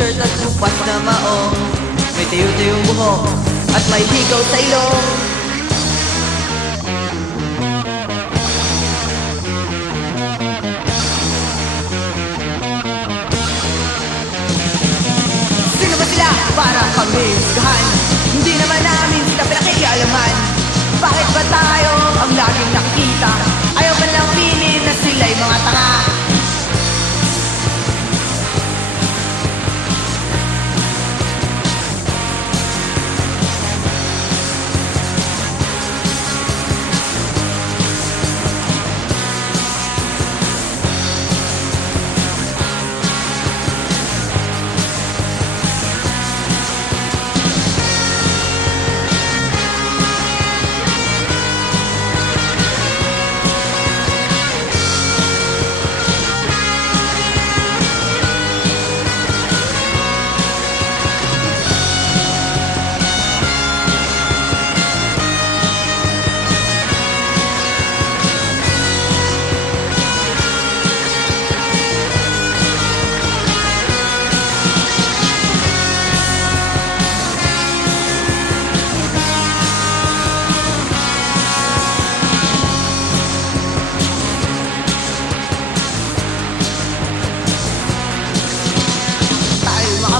t-shirt at bukas na maong may tayo-tayong buhok at may higaw sa ilong. Sino ba sila? Para kami husgahan. Hindi naman namin sila pinakikialaman. Bakit ba tayo ang laging nakikita? Ayaw man lang pinin na sila'y mga tanga.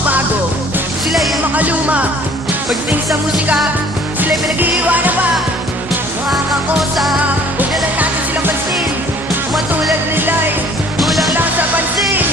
Bago, sila'y makaluma. Pagdating sa musika, sila'y pinag-iiwanan pa. Mga kakosa, huwag na lang natin silang pansin. Matulad nila'y kulang lang sa pansin.